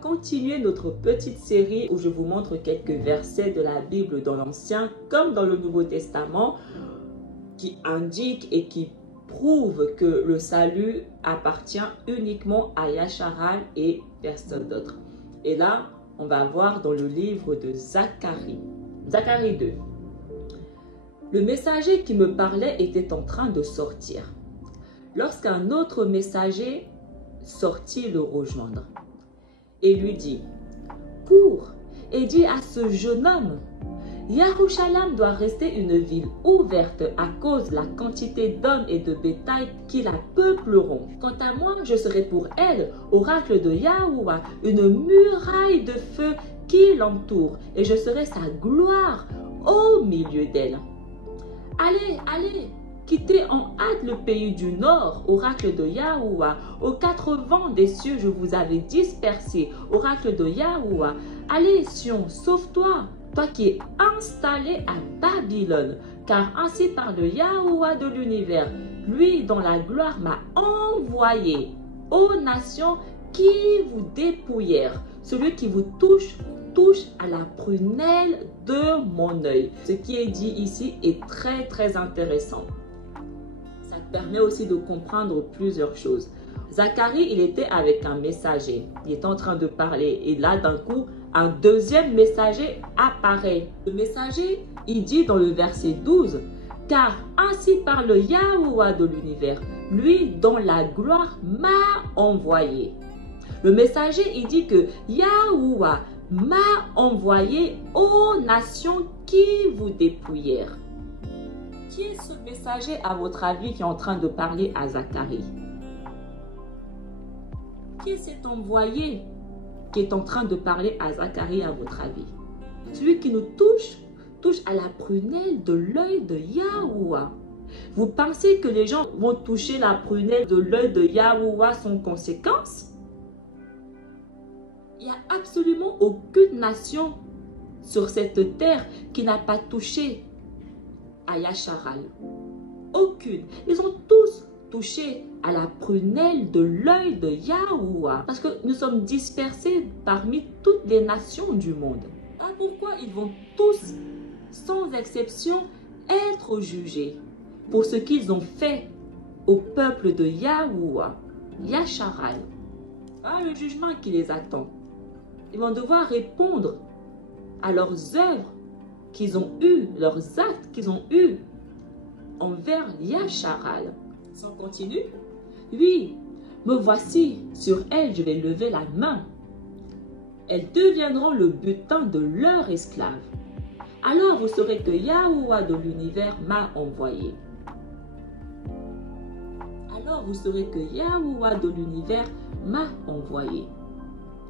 continuer notre petite série où je vous montre quelques versets de la Bible dans l'Ancien comme dans le Nouveau Testament qui indiquent et qui prouvent que le salut appartient uniquement à Yacharal et personne d'autre. Et là, on va voir dans le livre de Zacharie. Zacharie 2. Le messager qui me parlait était en train de sortir, lorsqu'un autre messager sortit le rejoindre et lui dit: « Cours et dis à ce jeune homme, Yerushalayim doit rester une ville ouverte à cause de la quantité d'hommes et de bétail qui la peupleront. Quant à moi, je serai pour elle, oracle de Yahuwah, une muraille de feu qui l'entoure, et je serai sa gloire au milieu d'elle. Allez, allez, quittez en hâte le pays du nord, oracle de Yahuwah. Aux quatre vents des cieux, je vous avais dispersé, oracle de Yahuwah. Allez, Sion, sauve-toi, toi qui es installé à Babylone, car ainsi parle Yahuwah de l'univers, lui dont la gloire m'a envoyé aux nations qui vous dépouillèrent. Celui qui vous touche à la prunelle de mon œil. » Ce qui est dit ici est très intéressant. Ça permet aussi de comprendre plusieurs choses. Zacharie, il était avec un messager. Il est en train de parler. Et là, d'un coup, un deuxième messager apparaît. Le messager, il dit dans le verset 12, « Car ainsi parle Yahuwah de l'univers, lui dont la gloire m'a envoyé. » Le messager, il dit que Yahuwah m'a envoyé aux nations qui vous dépouillèrent. Qui est ce messager, à votre avis, qui est en train de parler à Zacharie? Qui est cet envoyé qui est en train de parler à Zacharie, à votre avis? Celui qui nous touche à la prunelle de l'œil de Yahuwah. Vous pensez que les gens vont toucher la prunelle de l'œil de Yahuwah sans conséquence? Il n'y a absolument aucune nation sur cette terre qui n'a pas touché à Yacharal. Aucune. Ils ont tous touché à la prunelle de l'œil de Yahuwah. Parce que nous sommes dispersés parmi toutes les nations du monde. Ah, pourquoi ils vont tous, sans exception, être jugés pour ce qu'ils ont fait au peuple de Yahuwah, Yacharal. Ah, le jugement qui les attend. Ils vont devoir répondre à leurs œuvres qu'ils ont eues, leurs actes qu'ils ont eus envers Yacharal. Si on continue, oui, me voici, sur elles je vais lever la main. Elles deviendront le butin de leurs esclaves. Alors vous saurez que Yahuwah de l'univers m'a envoyé. Alors vous saurez que Yahuwah de l'univers m'a envoyé.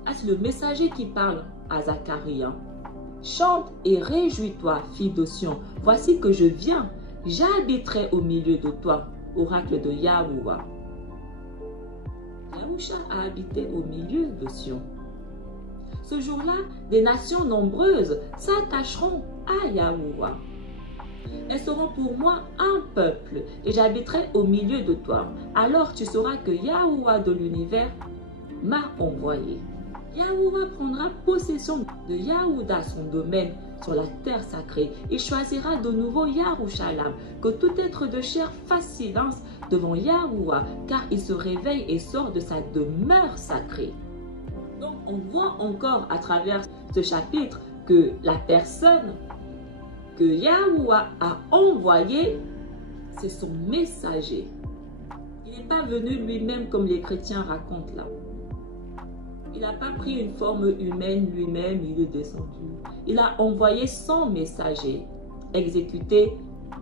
Ah, c'est le messager qui parle à Zacharie. Chante et réjouis-toi, fille de Sion. Voici que je viens. J'habiterai au milieu de toi, oracle de Yahuwah. Yahusha a habité au milieu de Sion. Ce jour-là, des nations nombreuses s'attacheront à Yahuwah. Elles seront pour moi un peuple et j'habiterai au milieu de toi. Alors tu sauras que Yahuwah de l'univers m'a envoyé. Yahuwah prendra possession de Yahuda, son domaine, sur la terre sacrée. Il choisira de nouveau Yerushalayim, que tout être de chair fasse silence devant Yahuwah, car il se réveille et sort de sa demeure sacrée. Donc on voit encore à travers ce chapitre que la personne que Yahuwah a envoyée, c'est son messager. Il n'est pas venu lui-même comme les chrétiens racontent là. Il n'a pas pris une forme humaine lui-même, il est descendu. Il a envoyé son messager exécuter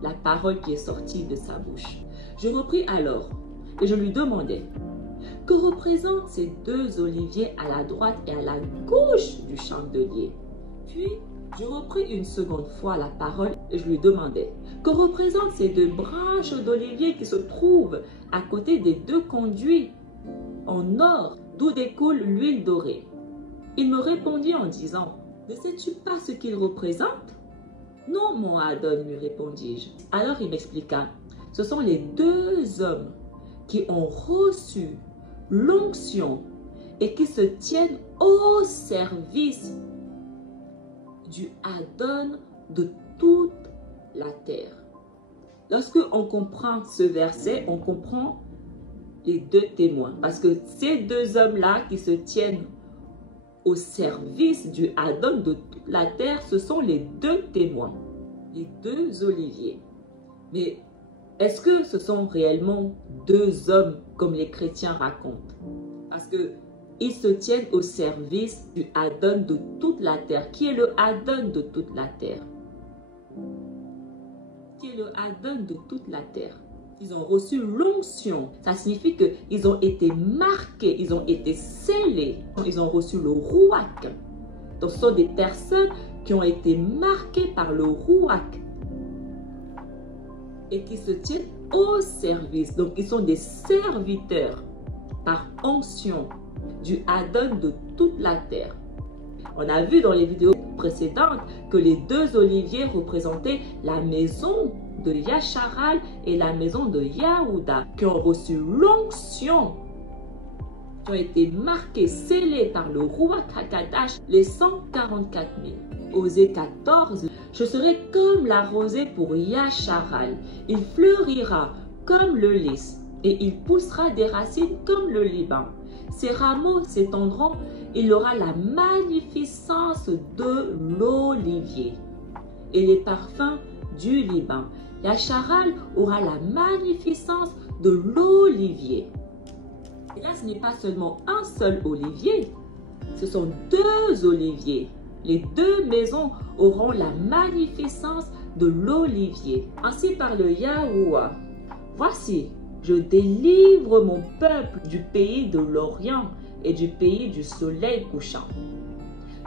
la parole qui est sortie de sa bouche. Je repris alors et je lui demandai: que représentent ces deux oliviers à la droite et à la gauche du chandelier? Puis je repris une seconde fois la parole et je lui demandai: que représentent ces deux branches d'olivier qui se trouvent à côté des deux conduits en or d'où découle l'huile dorée? Il me répondit en disant: ne sais-tu pas ce qu'ils représentent? Non, mon Adon, lui répondis-je. Alors il m'expliqua: ce sont les deux hommes qui ont reçu l'onction et qui se tiennent au service du Adon de toute la terre. Lorsque on comprend ce verset, on comprend les deux témoins. Parce que ces deux hommes-là qui se tiennent au service du Adon de toute la terre, ce sont les deux témoins, les deux oliviers. Mais est-ce que ce sont réellement deux hommes comme les chrétiens racontent? Parce que ils se tiennent au service du Adon de toute la terre. Qui est le Adon de toute la terre? Qui est le Adon de toute la terre? Ils ont reçu l'onction. Ça signifie qu'ils ont été marqués, ils ont été scellés. Ils ont reçu le rouak. Donc ce sont des personnes qui ont été marquées par le rouak et qui se tiennent au service. Donc ils sont des serviteurs par onction du Adon de toute la terre. On a vu dans les vidéos précédentes que les deux oliviers représentaient la maison de Yasharal et la maison de Yahuda, qui ont reçu l'onction, qui ont été marqués, scellés par le Ruach HaKadosh, les 144 000. Osée 14, je serai comme la rosée pour Yasharal. Il fleurira comme le lys et il poussera des racines comme le Liban. Ses rameaux s'étendront, il aura la magnificence de l'olivier et les parfums du Liban. Yasharal aura la magnificence de l'olivier. Et là, ce n'est pas seulement un seul olivier, ce sont deux oliviers. Les deux maisons auront la magnificence de l'olivier. Ainsi parle Yahuwah. Voici, je délivre mon peuple du pays de l'Orient et du pays du soleil couchant.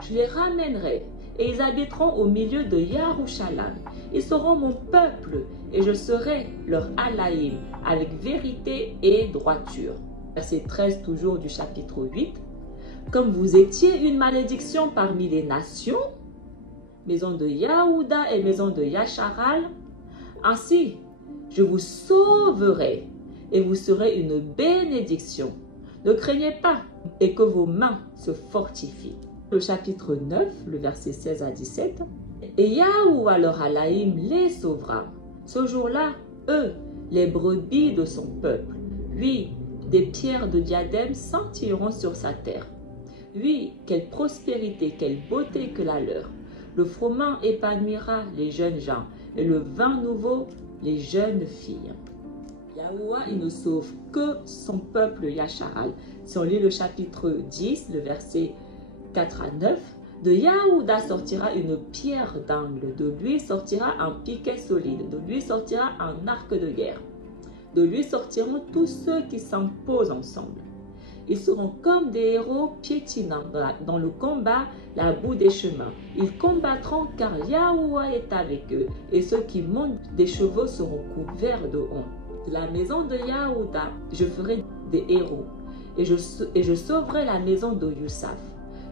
Je les ramènerai et ils habiteront au milieu de Yarushalam. Ils seront mon peuple et je serai leur Alaïm avec vérité et droiture. Verset 13 toujours du chapitre 8. Comme vous étiez une malédiction parmi les nations, maison de Yahuda et maison de Yasharal, ainsi je vous sauverai et vous serez une bénédiction. Ne craignez pas et que vos mains se fortifient. Le chapitre 9, le verset 16 à 17. Et Yahuwah leur Alaïm les sauvera. Ce jour-là, eux, les brebis de son peuple, oui, des pierres de diadème sentiront sur sa terre. Oui, quelle prospérité, quelle beauté que la leur. Le froment épanouira les jeunes gens et le vin nouveau les jeunes filles. Yahuwah, il ne sauve que son peuple Yasharal. Si on lit le chapitre 10, le verset 4 à 9, de Yahuda sortira une pierre d'angle, de lui sortira un piquet solide, de lui sortira un arc de guerre. De lui sortiront tous ceux qui s'imposent ensemble. Ils seront comme des héros piétinant dans le combat, la boue des chemins. Ils combattront car Yahuwah est avec eux, et ceux qui montent des chevaux seront couverts de honte. De la maison de Yahuda, je ferai des héros, et je sauverai la maison de Youssaf.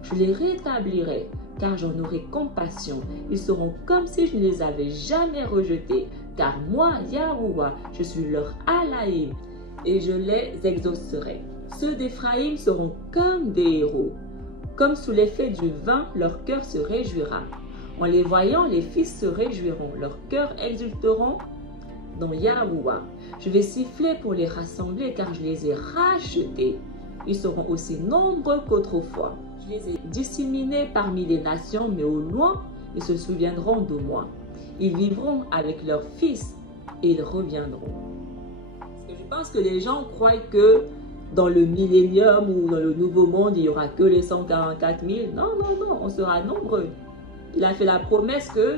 Je les rétablirai, car j'en aurai compassion. Ils seront comme si je ne les avais jamais rejetés, car moi, Yahuwah, je suis leur Alaïm, et je les exaucerai. Ceux d'Éphraïm seront comme des héros. Comme sous l'effet du vin, leur cœur se réjouira. En les voyant, les fils se réjouiront. Leurs cœurs exulteront dans Yahuwah. Je vais siffler pour les rassembler, car je les ai rachetés. Ils seront aussi nombreux qu'autrefois. Je les ai disséminés parmi les nations, mais au loin, ils se souviendront de moi. Ils vivront avec leurs fils et ils reviendront. Parce que je pense que les gens croient que dans le millénium ou dans le nouveau monde, il n'y aura que les 144 000. Non, non, non, on sera nombreux. Il a fait la promesse que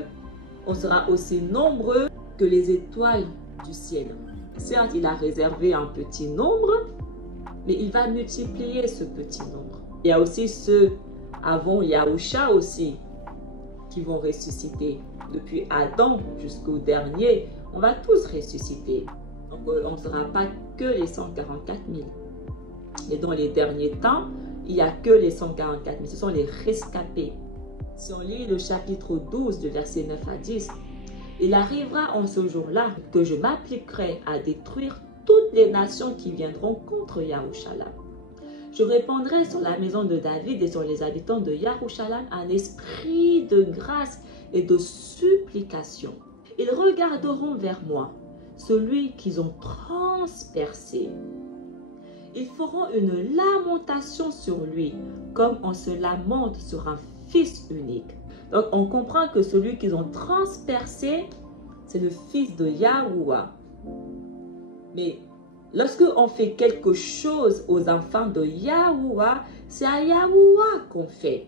on sera aussi nombreux que les étoiles du ciel. Certes, il a réservé un petit nombre, mais il va multiplier ce petit nombre. Il y a aussi ceux avant Yahusha aussi qui vont ressusciter. Depuis Adam jusqu'au dernier, on va tous ressusciter. Donc on ne sera pas que les 144 000. Et dans les derniers temps, il n'y a que les 144 000. Ce sont les rescapés. Si on lit le chapitre 12, du verset 9 à 10, il arrivera en ce jour-là que je m'appliquerai à détruire toutes les nations qui viendront contre Yahushalam. Je répandrai sur la maison de David et sur les habitants de Yerushalayim un esprit de grâce et de supplication. Ils regarderont vers moi, celui qu'ils ont transpercé. Ils feront une lamentation sur lui, comme on se lamente sur un fils unique. Donc on comprend que celui qu'ils ont transpercé, c'est le fils de Yahuwah. Mais lorsque on fait quelque chose aux enfants de Yahuwah, c'est à Yahuwah qu'on fait.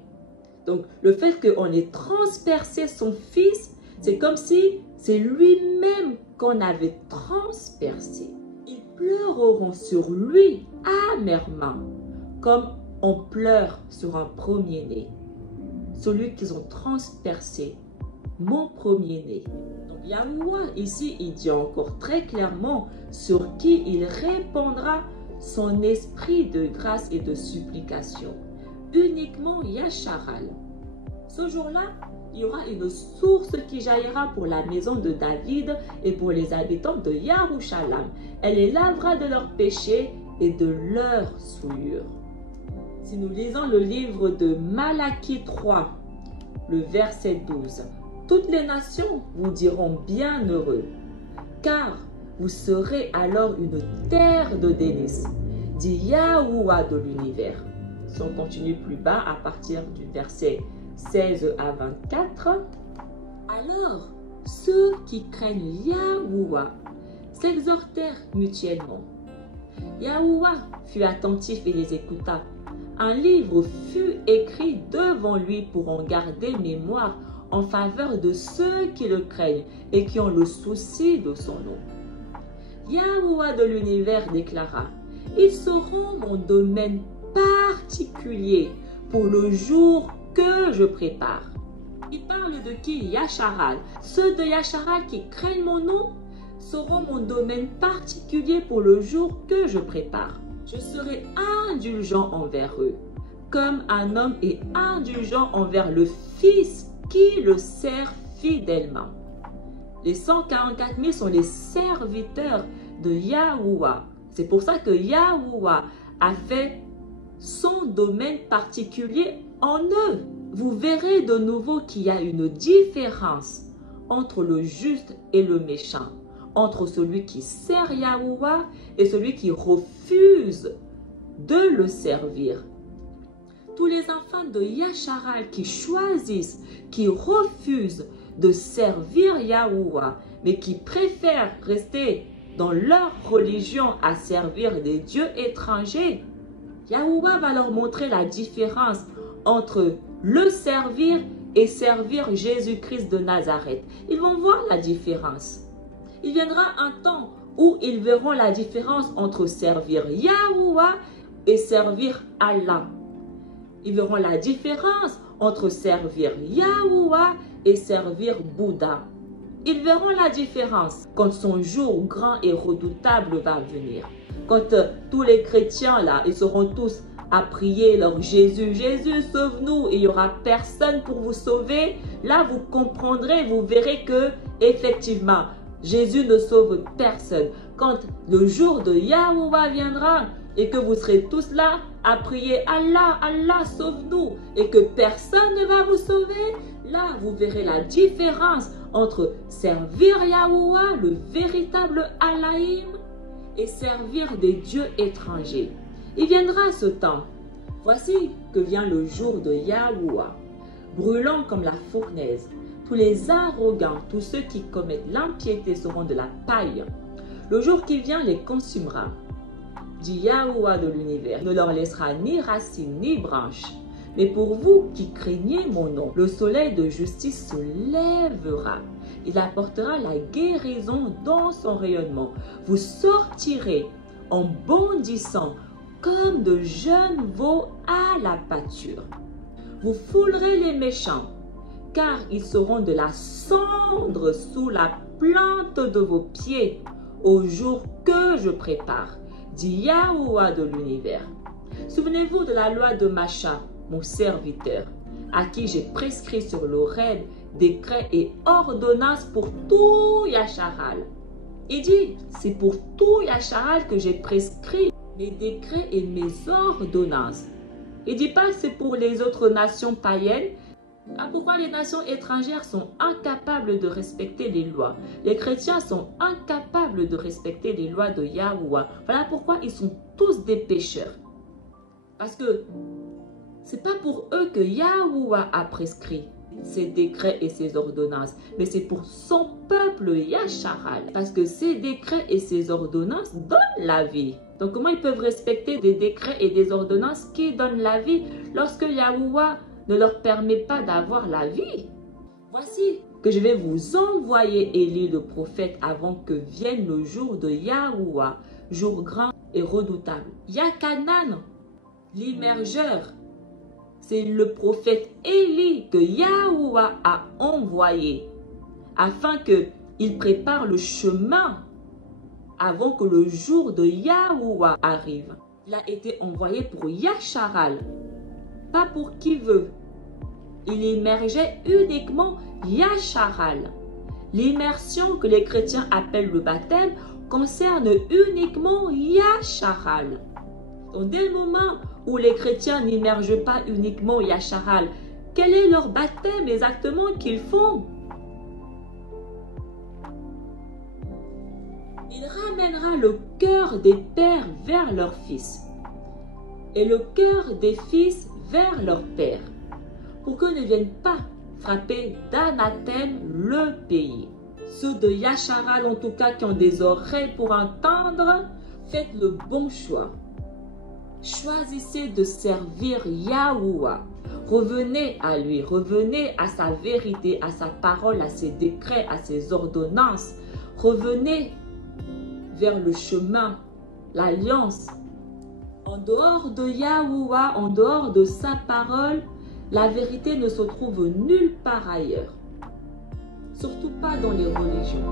Donc le fait qu'on ait transpercé son fils, c'est comme si c'est lui-même qu'on avait transpercé. Ils pleureront sur lui amèrement, comme on pleure sur un premier-né. Celui qu'ils ont transpercé, mon premier-né. Donc Yahuwah ici, il dit encore très clairement sur qui il répandra son esprit de grâce et de supplication. Uniquement Yasharal. Ce jour-là, il y aura une source qui jaillira pour la maison de David et pour les habitants de Yerushalayim. Elle les lavera de leurs péchés et de leurs souillures. Si nous lisons le livre de Malachie 3, le verset 12, toutes les nations vous diront bienheureux, car vous serez alors une terre de délices, dit Yahuwah de l'univers. Si on continue plus bas à partir du verset 16 à 24, alors ceux qui craignent Yahuwah s'exhortèrent mutuellement. Yahuwah fut attentif et les écouta. Un livre fut écrit devant lui pour en garder mémoire en faveur de ceux qui le craignent et qui ont le souci de son nom. Yahuwah de l'univers déclara, « Ils seront mon domaine particulier pour le jour que je prépare. » Il parle de qui? Yasharal. Ceux de Yasharal qui craignent mon nom seront mon domaine particulier pour le jour que je prépare. Je serai indulgent envers eux, comme un homme est indulgent envers le fils qui le sert fidèlement. Les 144 000 sont les serviteurs de Yahuwah. C'est pour ça que Yahuwah a fait son domaine particulier en eux. Vous verrez de nouveau qu'il y a une différence entre le juste et le méchant, entre celui qui sert Yahuwah et celui qui refuse de le servir. Tous les enfants de Yasharal qui choisissent, qui refusent de servir Yahuwah, mais qui préfèrent rester dans leur religion à servir des dieux étrangers, Yahuwah va leur montrer la différence entre le servir et servir Jésus-Christ de Nazareth. Ils vont voir la différence. Il viendra un temps où ils verront la différence entre servir Yahuwah et servir Allah. Ils verront la différence entre servir Yahuwah et servir Bouddha. Ils verront la différence quand son jour grand et redoutable va venir. Quand tous les chrétiens là, ils seront tous à prier leur Jésus, Jésus sauve-nous, et il n'y aura personne pour vous sauver. Là vous comprendrez, vous verrez que effectivement Jésus ne sauve personne. Quand le jour de Yahuwah viendra et que vous serez tous là à prier Allah, Allah sauve-nous, et que personne ne va vous sauver, là vous verrez la différence entre servir Yahuwah, le véritable Allahim, et servir des dieux étrangers. Il viendra ce temps. Voici que vient le jour de Yahuwah, brûlant comme la fournaise. Tous les arrogants, tous ceux qui commettent l'impiété seront de la paille. Le jour qui vient les consumera, dit Yahuwah de l'univers, ne leur laissera ni racine ni branche. Mais pour vous qui craignez mon nom, le soleil de justice se lèvera. Il apportera la guérison dans son rayonnement. Vous sortirez en bondissant comme de jeunes veaux à la pâture. Vous foulerez les méchants, car ils seront de la cendre sous la plante de vos pieds au jour que je prépare, dit Yahuwah de l'univers. Souvenez-vous de la loi de Macha, mon serviteur, à qui j'ai prescrit sur l'oreille décrets et ordonnances pour tout Yasharal. Il dit, c'est pour tout Yasharal que j'ai prescrit. mes décrets et mes ordonnances. Il ne dit pas que c'est pour les autres nations païennes. Pourquoi les nations étrangères sont incapables de respecter les lois? Les chrétiens sont incapables de respecter les lois de Yahuwah. Voilà pourquoi ils sont tous des pécheurs. Parce que c'est pas pour eux que Yahuwah a prescrit ses décrets et ses ordonnances, mais c'est pour son peuple Yasharal. Parce que ces décrets et ces ordonnances donnent la vie. Donc comment ils peuvent respecter des décrets et des ordonnances qui donnent la vie lorsque Yahuwah ne leur permet pas d'avoir la vie? Voici que je vais vous envoyer Élie le prophète avant que vienne le jour de Yahuwah, jour grand et redoutable. Yakanan, l'immergeur, c'est le prophète Élie que Yahuwah a envoyé afin qu'il prépare le chemin avant que le jour de Yahuwah arrive. Il a été envoyé pour Yasharal, pas pour qui veut. Il immergeait uniquement Yasharal. L'immersion que les chrétiens appellent le baptême concerne uniquement Yasharal. Donc dès le moment où les chrétiens n'immergent pas uniquement Yasharal, quel est leur baptême exactement qu'ils font? Il ramènera le cœur des pères vers leurs fils et le cœur des fils vers leurs pères, pour que ne viennent pas frapper d'anathème le pays. Ceux de Yasharal, en tout cas, qui ont des oreilles pour entendre, faites le bon choix. Choisissez de servir Yahuwah. Revenez à lui, revenez à sa vérité, à sa parole, à ses décrets, à ses ordonnances. Revenez vers le chemin, l'alliance. En dehors de Yahuwah, en dehors de sa parole, la vérité ne se trouve nulle part ailleurs. Surtout pas dans les religions.